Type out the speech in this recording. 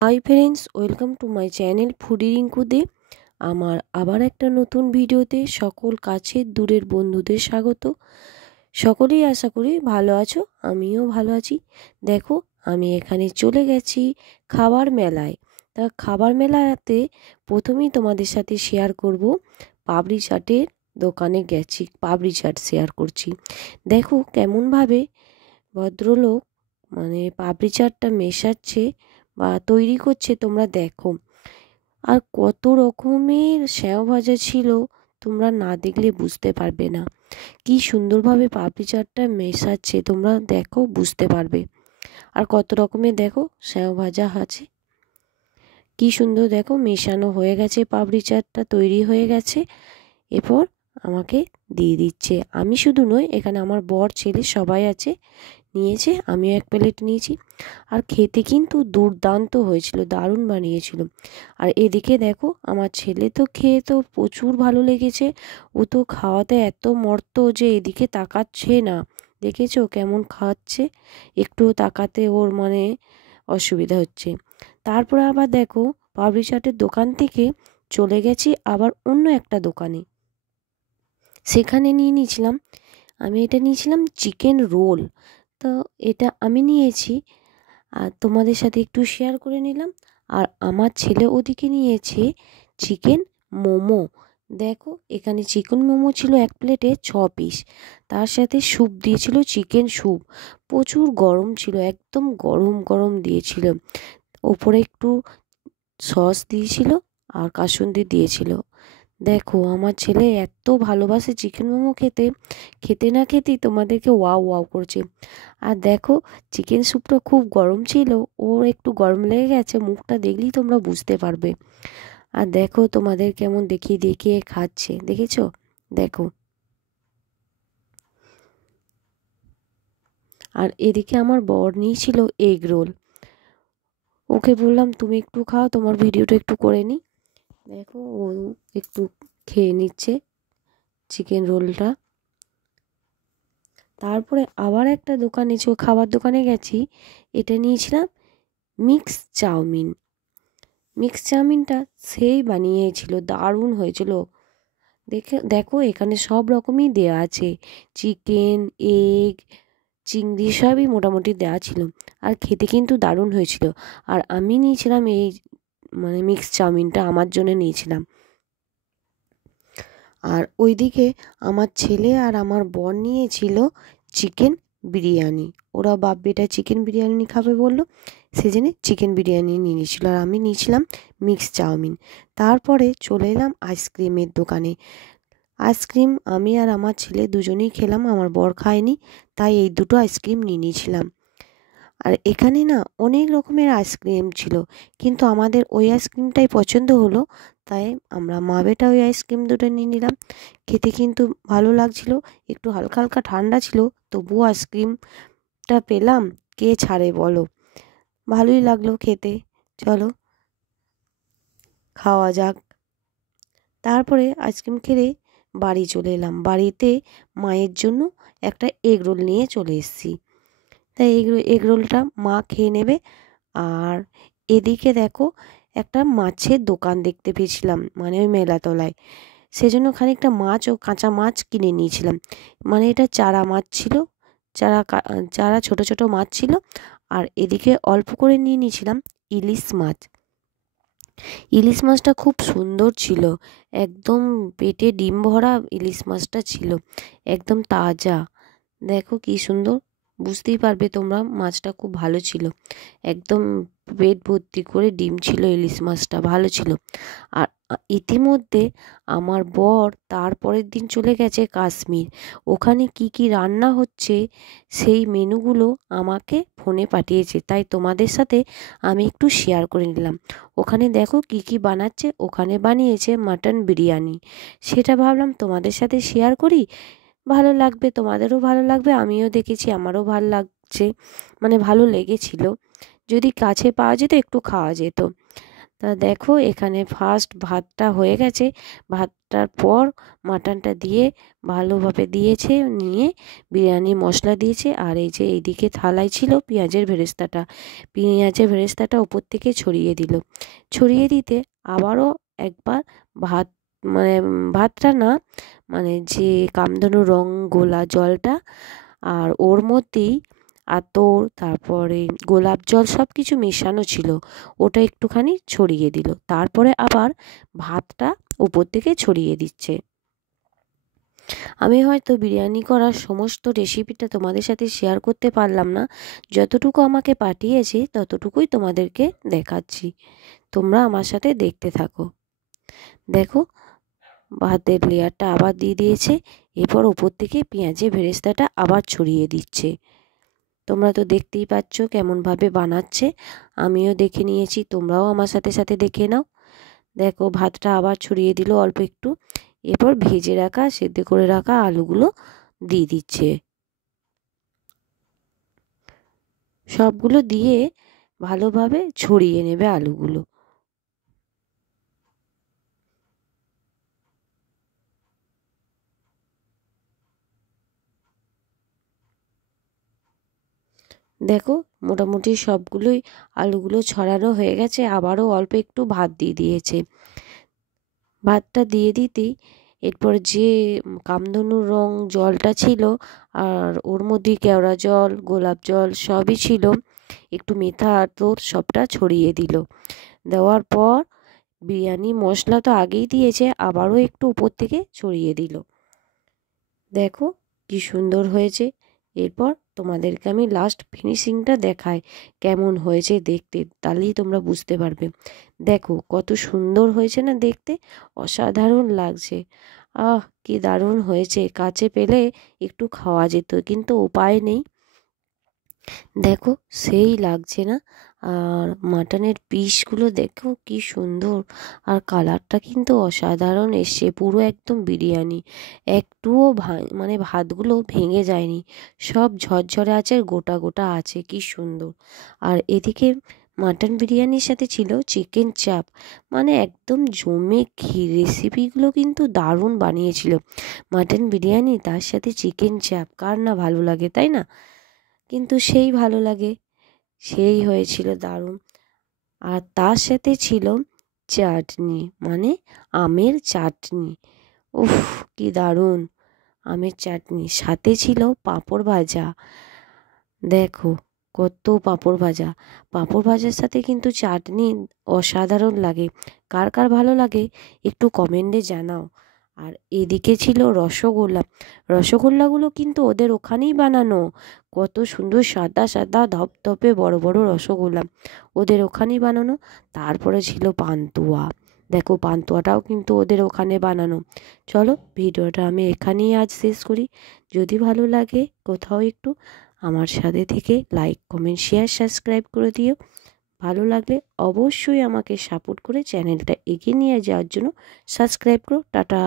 High friends, welcome to my channel foodie Rinku De. আমার আবার একটা নতুন ভিডিওতে সকল কাছের দূরের বন্ধুদের স্বাগত। সকলেই আশা করি ভালো আছো, আমিও ভালো আছি। দেখো, আমি এখানে চলে গেছি খাবার মেলায়। তা খাবার মেলাতে প্রথমেই তোমাদের সাথে শেয়ার করব পাপড়ি চাটের দোকানে গেছি, পাপড়ি চাট শেয়ার করছি। দেখো কেমনভাবে ভদ্রলোক পাপড়ি চাটটা মেশাচ্ছে বা তৈরি করছে, তোমরা দেখো। আর কত রকমের স্যাও ভাজা ছিল, তোমরা না দেখলে বুঝতে পারবে না। কি সুন্দরভাবে পাপড়ি চাটটা মেশাচ্ছে, তোমরা দেখো বুঝতে পারবে। আর কত রকমের দেখো স্যাও ভাজা আছে, কি সুন্দর দেখো মেশানো হয়ে গেছে, পাপড়ি চাটটা তৈরি হয়ে গেছে। এরপর আমাকে দিয়ে দিচ্ছে। আমি শুধু নই, এখানে আমার বর ছেলে সবাই আছে, নিয়েছে, আমিও এক প্লেট নিয়েছি। আর খেতে কিন্তু দুর্দান্ত হয়েছিল, দারুণ বানিয়েছিল। আর এদিকে দেখো আমার ছেলে তো খেয়ে তো প্রচুর ভালো লেগেছে। ও তো খাওয়াতে এত মর্ত যে এদিকে তাকাচ্ছে না। দেখেছো কেমন খাচ্ছে, একটুও তাকাতে ওর অসুবিধা হচ্ছে। তারপরে আবার দেখো পাপড়ি চাটের দোকান থেকে চলে গেছি আবার অন্য একটা দোকানে। সেখানে আমি এটা নিয়েছিলাম চিকেন রোল। তো এটা আমি নিয়েছি আর তোমাদের সাথে একটু শেয়ার করে নিলাম। আর আমার ছেলে ওদিকে নিয়েছে চিকেন মোমো। দেখো এখানে চিকেন মোমো ছিল এক প্লেটে 6 পিস, তার সাথে স্যুপ দিয়েছিল, চিকেন স্যুপ। প্রচুর গরম ছিল, একদম গরম গরম দিয়েছিল। ওপরে একটু সস দিয়েছিল আর কাসুন্দি দিয়েছিল। দেখো আমার ছেলে এত ভালোবাসে চিকেন মোমো খেতে, খেতে না খেতেই তোমাদেরকে ওয়াও ওয়াও করছে। আর দেখো চিকেন স্যুপটা খুব গরম ছিল, ওর একটু গরম লেগে গেছে, মুখটা দেখলেই তোমরা বুঝতে পারবে। আর দেখো তোমাদের কেমন দেখিয়ে দেখিয়ে খাচ্ছে, দেখেছো? দেখো। আর এদিকে আমার বর নিয়েছিল এগ রোল। ওকে বললাম তুমি একটু খাও, তোমার ভিডিওটা একটু করে নিই। দেখো ও একটু খেয়ে নিচ্ছে চিকেন রোলটা। তারপরে আবার একটা দোকানে খাবার দোকানে গেছি, এটা নিয়েছিলাম মিক্স চাউমিন। মিক্স চাউমিনটা সেই বানিয়েছিল, দারুণ হয়েছিল। দেখো এখানে সব রকমই দেওয়া আছে, চিকেন, এগ, চিংড়ি সবই মোটামুটি দেওয়া ছিল। আর খেতে কিন্তু দারুণ হয়েছিল। আর আমি নিয়েছিলাম এই মিক্স চাউমিনটা আমার জন্য নিয়েছিলাম। আর ওইদিকে আমার ছেলে আর আমার বর নিয়েছিল চিকেন বিরিয়ানি। ওরা বাপ বেটা চিকেন বিরিয়ানি খাবে বললো, সেজন্য চিকেন বিরিয়ানি নিয়ে নিয়েছিল। আর আমি নিয়েছিলাম মিক্স চাউমিন। তারপরে চলে এলাম আইসক্রিমের দোকানে। আইসক্রিম আমি আর আমার ছেলে দুজনেই খেলাম, আমার বর খায়নি, তাই এই দুটো আইসক্রিম নিয়ে নিয়েছিলাম। আর এখানে না অনেক রকমের আইসক্রিম ছিল, কিন্তু আমাদের ওই আইসক্রিমটাই পছন্দ হলো, তাই আমরা মা বেটা ওই আইসক্রিম দুটো নিয়ে নিলাম। খেতে কিন্তু ভালো লাগছিল, একটু হালকা হালকা ঠান্ডা ছিল, তবুও আইসক্রিমটা পেলাম, কে ছাড়ে বলো। ভালোই লাগলো খেতে। চলো খাওয়া যাক। তারপরে আইসক্রিম খেলে বাড়ি চলে এলাম। বাড়িতে মায়ের জন্য একটা এগ রোল নিয়ে চলে এসেছি। তাই এগ রোলটা মা খেয়ে নেবে। আর এদিকে দেখো একটা মাছের দোকান দেখতে পেয়েছিলাম, ওই মেলাতলায়। সেজন্য খানিকটা মাছ ও কাঁচা মাছ কিনে নিয়েছিলাম। এটা চারা মাছ ছিল, চারা ছোট ছোট মাছ ছিল। আর এদিকে অল্প করে নিয়ে নিয়েছিলাম ইলিশ মাছ। ইলিশ মাছটা খুব সুন্দর ছিল, একদম পেটে ডিম ভরা ইলিশ মাছটা ছিল, একদম তাজা। দেখো কি সুন্দর, বুঝতেই পারবে তোমরা, মাছটা খুব ভালো ছিল, একদম পেট ভর্তি করে ডিম ছিল, ইলিশ মাছটা ভালো ছিল। আর ইতিমধ্যে আমার বর তারপরের দিন চলে গেছে কাশ্মীর। ওখানে কি কি রান্না হচ্ছে সেই মেনুগুলো আমাকে ফোনে পাঠিয়েছে, তাই তোমাদের সাথে আমি একটু শেয়ার করে নিলাম। ওখানে দেখো কি কি বানাচ্ছে, ওখানে বানিয়েছে মাটন বিরিয়ানি। সেটা ভাবলাম তোমাদের সাথে শেয়ার করি, ভালো লাগবে, তোমাদেরও ভালো লাগবে। আমিও দেখেছি, আমারও ভালো লাগছে, ভালো লেগেছিল। যদি কাছে পাওয়া যেত একটু খাওয়া যেত। তা দেখো এখানে ফার্স্ট ভাতটা হয়ে গেছে, ভাতটার পর মাটনটা দিয়ে ভালোভাবে দিয়েছে, নিয়ে বিরিয়ানি মশলা দিয়েছে। আর এই যে এইদিকে থালায় ছিল পেঁয়াজের ভেরেস্তাটা ওপর থেকে ছড়িয়ে দিল। ছড়িয়ে দিতে আবারও একবার ভাত, মানে ভাতটা না, মানে যে কামধেনু রং গোলা জলটা, আর ওর মধ্যেই আতর, তারপরে গোলাপ জল সব কিছু মেশানো ছিল, ওটা একটুখানি ছড়িয়ে দিল। তারপরে আবার ভাতটা উপর থেকে ছড়িয়ে দিচ্ছে। আমি হয়তো বিরিয়ানি করার সমস্ত রেসিপিটা তোমাদের সাথে শেয়ার করতে পারলাম না, যতটুকু আমাকে পাঠিয়েছে ততটুকুই তোমাদেরকে দেখাচ্ছি, তোমরা আমার সাথে দেখতে থাকো। দেখো ভাতের লেয়ারটা আবার দিয়ে দিয়েছে, এরপর ওপর থেকে পেঁয়াজের ভেরেস্তাটা আবার ছড়িয়ে দিচ্ছে। তোমরা তো দেখতেই পাচ্ছ কেমনভাবে বানাচ্ছে, আমিও দেখে নিয়েছি, তোমরাও আমার সাথে সাথে দেখে নাও। দেখো ভাতটা আবার ছড়িয়ে দিল অল্প একটু, এরপর ভেজে রাখা সেদ্ধ করে রাখা আলুগুলো দিয়ে দিচ্ছে। সবগুলো দিয়ে ভালোভাবে ছড়িয়ে নেবে আলুগুলো। দেখো মোটামুটি সবগুলোই আলুগুলো ছড়ানো হয়ে গেছে, আবারও অল্প একটু ভাত দিয়ে দিয়েছে। ভাতটা দিয়ে দিতেই এরপর যে কামধেনুর রং জলটা ছিল, আর ওর মধ্যে কেওড়া জল, গোলাপ জল সবই ছিল, একটু মেথা আতর সবটা ছড়িয়ে দিল। দেওয়ার পর বিরিয়ানি মশলা তো আগেই দিয়েছে, আবারও একটু উপর থেকে ছড়িয়ে দিল। দেখো কি সুন্দর হয়েছে। এরপর তোমাদেরকে আমি লাস্ট ফিনিশিংটা দেখাই কেমন হয়েছে দেখতে, তাহলেই তোমরা বুঝতে পারবে। দেখো কত সুন্দর হয়েছে না দেখতে, অসাধারণ লাগছে। কি দারুণ হয়েছে, কাছে পেলে একটু খাওয়া যেত, কিন্তু উপায় নেই। দেখো সেই লাগছে না? আর মাটনের পিসগুলো দেখো কি সুন্দর, আর কালারটা কিন্তু অসাধারণ এসছে, পুরো একদম বিরিয়ানি, একটুও মানে ভাতগুলো ভেঙে যায়নি, সব ঝরঝরে আছে, গোটা গোটা আছে, কি সুন্দর। আর এদিকে মাটন বিরিয়ানির সাথে ছিল চিকেন চাপ, মানে একদম জমে রেসিপিগুলো কিন্তু দারুণ বানিয়েছিল। মাটন বিরিয়ানি তার সাথে চিকেন চাপ, কার না ভালো লাগে, তাই না? কিন্তু সেই ভালো লাগে, সেই হয়েছিল দারুণ। আর তার সাথে ছিল চাটনি, মানে আমের চাটনি। উফ, কি দারুণ আমের চাটনি, সাথে ছিল পাঁপড় ভাজা। দেখো কত পাঁপড় ভাজা, পাঁপড় ভাজার সাথে কিন্তু চাটনি অসাধারণ লাগে। কার কার ভালো লাগে একটু কমেন্টে জানাও। আর এদিকে ছিল রসগোল্লা, রসগোল্লাগুলো কিন্তু ওদের ওখানেই বানানো, কত সুন্দর সাদা সাদা ধপধপে বড় বড় রসগোল্লা, ওদের ওখানেই বানানো। তারপরে ছিল পান্তুয়া, দেখো পান্তুয়াটাও কিন্তু ওদের ওখানে বানানো। চলো ভিডিওটা আমি এখানেই আজ শেষ করি। যদি ভালো লাগে কোথাও একটু আমার সাথে থেকে লাইক, কমেন্ট, শেয়ার, সাবস্ক্রাইব করে দিও। ভালো লাগলে অবশ্যই আমাকে সাপোর্ট করে চ্যানেলটা এগিয়ে নিয়ে যাওয়ার জন্য সাবস্ক্রাইব করো। টাটা।